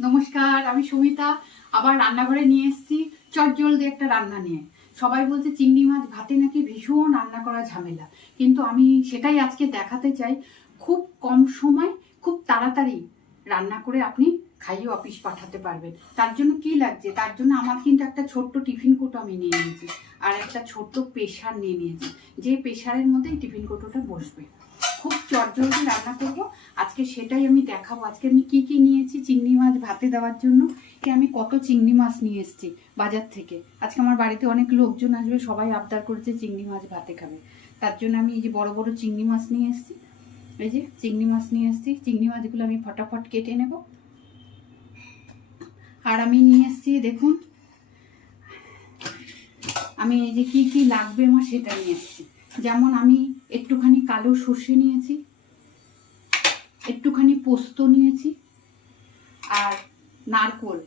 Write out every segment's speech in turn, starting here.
নমস্কার, আমি সুমিতা। আবার রান্নাঘরে নিয়ে এসেছি চটজলদি একটা রান্না নিয়ে। সবাই বলছে চিংড়ি মাছ ভাতে নাকি ভীষণ রান্না করা ঝামেলা। কিন্তু আমি সেটাই আজকে দেখাতে চাই। খুব কম সময়, খুব তাড়াতাড়ি রান্না করে আপনি খাইয়ে অফিস পাঠাতে পারবেন। তার জন্য কি লাগছে? তার জন্য আমার কিন্তু একটা ছোট্ট টিফিন কোটো আমি নিয়ে নিয়েছি। আর একটা ছোট্ট প্রেশার নিয়ে নিয়েছি। যে প্রেশারের মধ্যে এই টিফিন কোটোটা বসবে। চটজলদি রান্না করব। আজকে সেটাই আমি দেখাবো। আজকে আমি কি কি নিয়েছি? চিংড়ি মাছ ভাতে দেওয়ার জন্য। কি আমি কত চিংড়ি মাছ নিয়ে এসেছি বাজার থেকে? আজকে আমার বাড়িতে অনেক লোকজন আসবে, সবাই আবদার করেছে চিংড়ি মাছ ভাতে খাবে। তার জন্য আমি এই যে বড় বড় চিংড়ি মাছ নিয়ে এসেছি। এই যে চিংড়ি মাছ নিয়ে এসেছি। চিংড়ি মাছগুলো আমি ফটাফট কেটে নেব। আর আমি নিয়ে এসেছি, দেখুন। আমি এই যে কি কি লাগবে আমার সেটা নিয়ে এসেছি। যেমন আমি একটুখানি কালো সর্ষে নিয়েছি, একটুখানি পোস্ত নিয়েছি, আর নারকোল।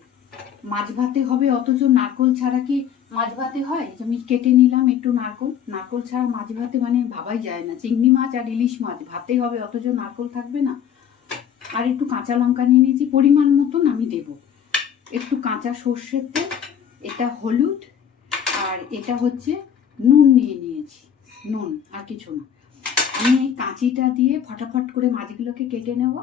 মাছ ভাতে হবে, অথচ নারকোল ছাড়া কি মাছ ভাতে হয় আমি কেটে নিলাম একটু নারকোল। নারকোল ছাড়া মাছ ভাতে মানে ভাবাই যায় না। চিংড়ি মাছ আর ইলিশ মাছ, ভাতে হবে, অথচ নারকোল থাকবে না। আর একটু কাঁচা লঙ্কা নিয়ে নিয়েছি, পরিমাণ মতন আমি দেব। একটু কাঁচা সর্ষের তেল, এটা হলুদ, আর এটা হচ্ছে নুন নিয়ে নুন, আর কিছু না। আমি এই কাঁচিটা দিয়ে ফটাফট করে মাছগুলোকে কেটে নেব।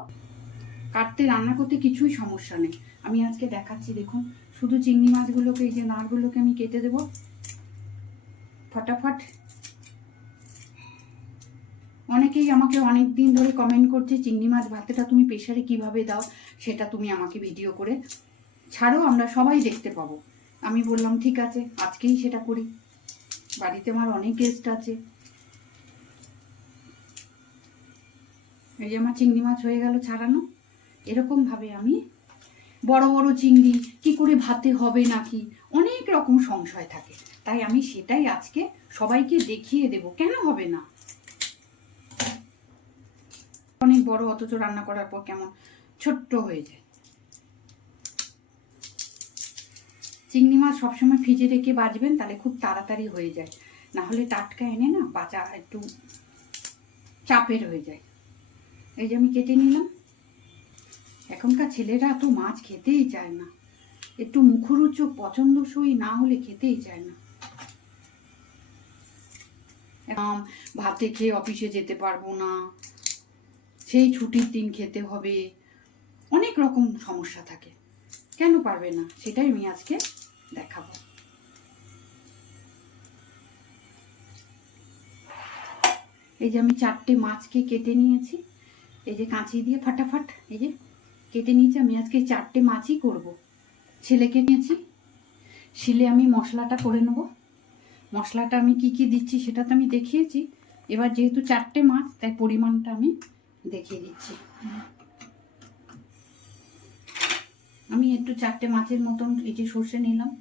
কাটতে, রান্না করতে কিছুই সমস্যা নেই। আমি আজকে দেখাচ্ছি, দেখুন, শুধু চিংড়ি মাছগুলোকে, এই যে নারগুলোকে আমি কেটে দেব। ফটাফট। অনেকেই আমাকে অনেক দিন ধরে কমেন্ট করছে, চিংড়ি মাছ ভাতেটা তুমি প্রেশারে কীভাবে দাও? সেটা তুমি আমাকে ভিডিও করে ছাড়ো, আমরা সবাই দেখতে পাবো। আমি বললাম, ঠিক আছে, আজকেই সেটা করি। বাড়িতে আমার অনেক গেস্ট আছে। এই যে আমার চিংড়ি মাছ হয়ে গেল ছাড়ানো। এরকমভাবে আমি বড় বড় চিংড়ি, কি করে ভাতে হবে নাকি, অনেক রকম সংশয় থাকে। তাই আমি সেটাই আজকে সবাইকে দেখিয়ে দেব, কেন হবে না? অনেক বড়, অথচ রান্না করার পর কেমন ছোট্ট হয়ে যায়। চিংড়ি মাছ সবসময় ফ্রিজে রেখে বাজবেন, তাহলে খুব তাড়াতাড়ি হয়ে যায়। না হলে টাটকা এনে না বাজা একটু চাপের হয়ে যায়। এই যে আমি কেটে নিলাম। এখনকার ছেলেরা তো মাছ খেতেই চায় না। একটু মুখরোচক পছন্দসই না হলে খেতেই চায় না। ভাতে খেয়ে অফিসে যেতে পারব না। সেই ছুটির দিন খেতে হবে। অনেক রকম সমস্যা থাকে। কেন পারবে না? সেটাই আমি আজকে দেখাবো। এই যে আমি চারটে মাছকে কেটে নিয়েছি। এই যে কাঁচি দিয়ে ফাটাফাট, এই যে কেটে নিয়েছি। আমি আজকে চারটে মাছই করব। ছেলেকে নিয়েছি। শিলে আমি মশলাটা করে নেব। মশলাটা আমি কি কি দিচ্ছি সেটা তো আমি দেখিয়েছি। এবার যেহেতু চারটে মাছ, তাই পরিমাণটা আমি দেখিয়ে দিচ্ছি। আমি একটু চারটে মাছের মতন এই যে সর্ষে নিলাম।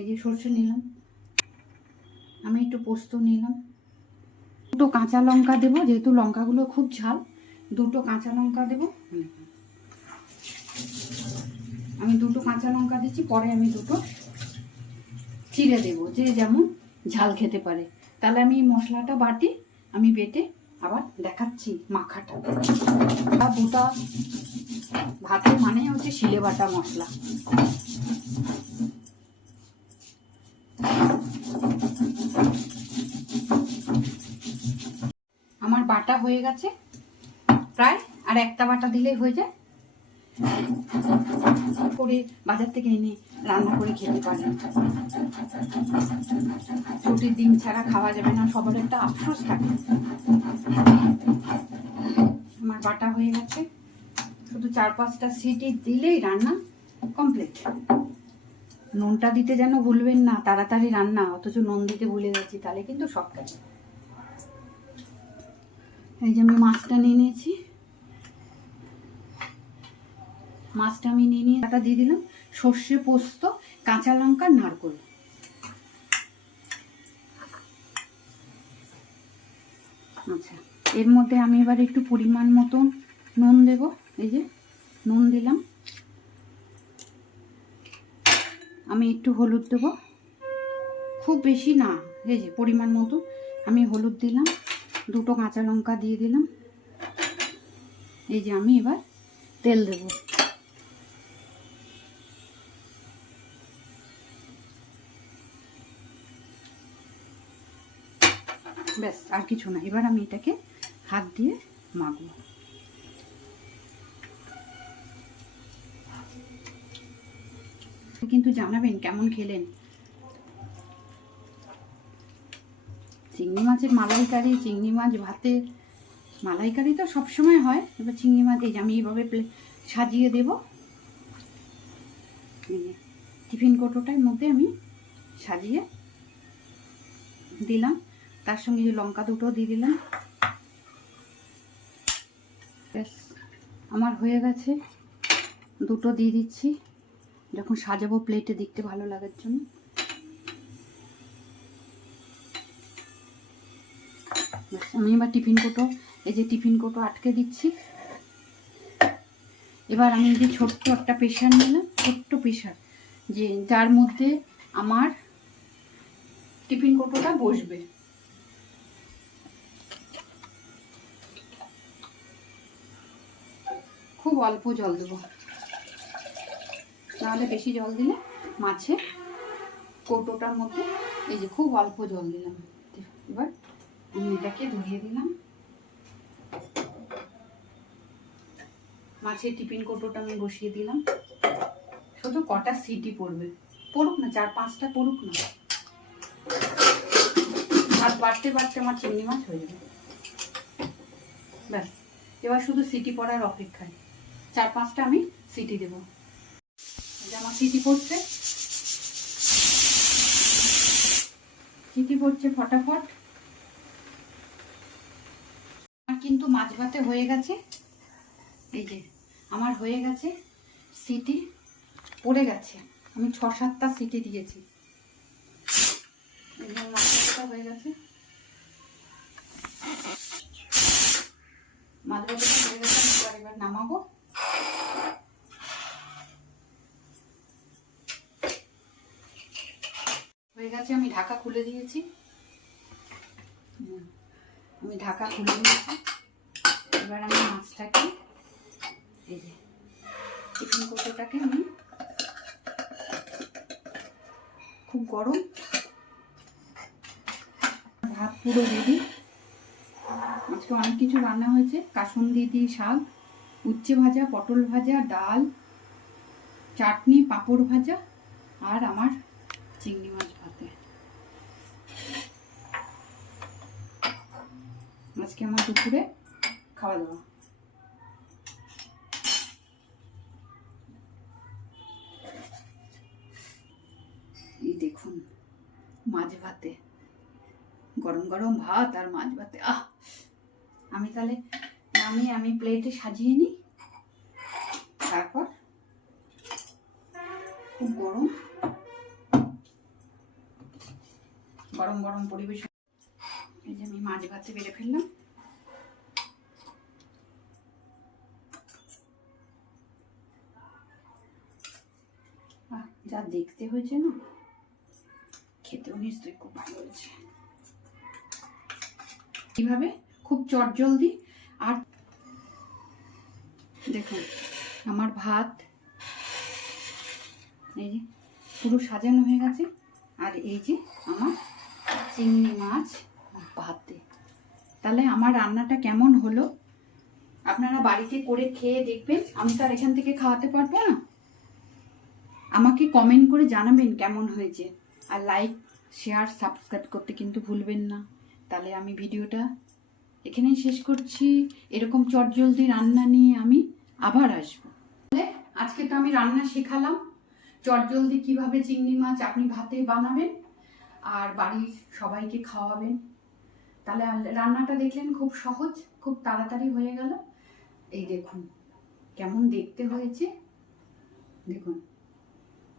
এই যে সর্ষে নিলাম। আমি একটু পোস্ত নিলাম। দুটো কাঁচা লঙ্কা দেবো, যেহেতু লঙ্কাগুলো খুব ঝাল, দুটো কাঁচা লঙ্কা দেবো। আমি দুটো কাঁচা লঙ্কা দিচ্ছি, পরে আমি দুটো চিড়ে দেবো, যে যেমন ঝাল খেতে পারে। তাহলে আমি মশলাটা বাটি, আমি বেটে আবার দেখাচ্ছি মাখাটা। দুটা ভাতের মানে হচ্ছে শিলে বাটা মশলা। আমার বাটা হয়ে গেছে প্রায়, আর একটা বাটা দিলেই হয়ে যায়। করে বাজার থেকে এনে রান্না করে খেতে পারেন ছুটির দিন ছাড়া খাওয়া যাবে না, সবার একটা আফসোস থাকে। আমার বাটা হয়ে গেছে। শুধু চার পাঁচটা সিটি দিলেই রান্না কমপ্লিট নুনটা দিতে যেন ভুলবেন না, তাড়াতাড়ি রান্না, অথচ নুন দিতে ভুলে গেছি, তাহলে কিন্তু সব কাজ। এই যে আমি মাছটা নিয়ে নিয়েছি। মাছটা আমি নিয়ে নিয়ে একটা দিয়ে দিলাম, সর্ষে পোস্ত, কাঁচা লঙ্কা, নারকোল। আচ্ছা এর মধ্যে আমি এবার একটু পরিমাণ মতন নুন দেব। এই যে নুন দিলাম। আমি একটু হলুদ দেবো। খুব বেশি না, এই যে পরিমাণ মতো। আমি হলুদ দিলাম, দুটো কাঁচা লঙ্কা দিয়ে দিলাম। এই যে আমি এবার তেল দেব। ব্যাস, আর কিছু না। এবার আমি এটাকে হাত দিয়ে মাগবো কিন্তু জানাবেন কেমন খেলেন। চিংড়ি মাছের মালাইকারি, চিংড়ি মাছ ভাতে, মালাইকারি তো সবসময় হয়, এবার চিংড়ি মাছ, এই যে আমি এইভাবে সাজিয়ে দেব। টিফিন কৌটোটার মধ্যে আমি সাজিয়ে দিলাম। তার সঙ্গে লঙ্কা দুটো দিয়ে দিলাম। ব্যাস, আমার হয়ে গেছে। দুটো দিয়ে দিচ্ছি। যখন সাজাবো প্লেটে দেখতে ভালো লাগার জন্য। আমি এবার টিফিন কোটো, এই যে টিফিন কোটো আটকে দিচ্ছি। এবার আমি যে ছোট্ট একটা প্রেশার নিলাম ছোট্ট প্রেশার যে যার মধ্যে আমার টিফিন কোটোটা বসবে। খুব অল্প জল দেবো। নাহলে বেশি জল দিলে মাছে কৌটোটার মধ্যে এই যে খুব অল্প জল দিলাম। এবার আমি এটাকে ধরিয়ে দিলাম। মাছের টিফিন কৌটোটা আমি বসিয়ে দিলাম। শুধু কটা সিটি পড়বে। পড়ুক না, চার পাঁচটা পড়ুক না। আর বাড়তে বাড়তে আমার চিংড়ি মাছ হয়ে যাবে ব্যাস, এবার শুধু সিটি পড়ার অপেক্ষায়। চার পাঁচটা আমি সিটি দেবো। আমার সিটি পড়ছে। সিটি পড়ছে ফটাফট। আমার কিন্তু মাছ ভাতে হয়ে গেছে। এই যে, আমার হয়ে গেছে সিটি, পড়ে গেছে। আমি ছ সাতটা সিটি দিয়েছি। হয়ে গেছে। মাছ ভাতটা হয়ে গেছে, এবার নামাবো হয়ে গেছে আমি ঢাকা খুলে দিয়েছি। আমি ঢাকা খুলে দিয়েছি। এবার আমি মাছটাকে, এই যে টিফিন কৌটোটাকে আমি খুব গরম ভাত পুরো রেডি আজকে অনেক কিছু রান্না হয়েছে। কাসুন্দি দিয়ে শাক, উচ্ছে ভাজা, পটল ভাজা, ডাল, চাটনি, পাঁপড় ভাজা, আর আমার চিংড়ি মাছ ভাতে আজকে আমার দুপুরে খাওয়া দাওয়া। এই দেখুন, মাছ ভাতে। গরম গরম ভাত আর মাছ ভাতে। আহ! আমি তাহলে নামিয়ে আমি প্লেটে সাজিয়ে নিই। তারপর খুব গরম। গরম গরম পরিবেশন এই যে আমি মাছ ভাতে বেড়ে ফেললাম। যা দেখতে হয়েছে না, খেতেও নিশ্চয়ই খুব ভালো হয়েছে। এইভাবে খুব চটজলদি আর দেখুন, আমার ভাত এই যে পুরো সাজানো হয়ে গেছে। আর এই যে আমার চিংড়ি মাছ। ভাতে তাহলে আমার রান্নাটা কেমন হলো? আপনারা বাড়িতে করে খেয়ে দেখবেন, আমি তো আর এখান থেকে খাওয়াতে পারব না। আমাকে কমেন্ট করে জানাবেন কেমন হয়েছে। আর লাইক শেয়ার সাবস্ক্রাইব করতে কিন্তু ভুলবেন না। তাহলে আমি ভিডিওটা এখানেই শেষ করছি। এরকম চটজলদি রান্না নিয়ে আমি আবার আসব। তাহলে আজকে তো আমি রান্না শেখালাম। চটজলদি কীভাবে চিংড়ি মাছ আপনি ভাতে বানাবেন, আর বাড়ির সবাইকে খাওয়াবেন। তাহলে রান্নাটা দেখলেন খুব সহজ, খুব তাড়াতাড়ি হয়ে গেল। এই দেখুন, কেমন দেখতে হয়েছে। দেখুন,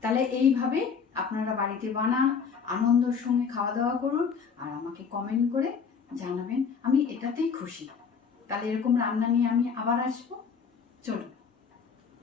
তাহলে এইভাবে আপনারা বাড়িতে বানান আনন্দের সঙ্গে খাওয়া দাওয়া করুন আর আমাকে কমেন্ট করে জানাবেন, আমি এটাতেই খুশি। তাহলে এরকম রান্না নিয়ে আমি আবার আসব। চলুন।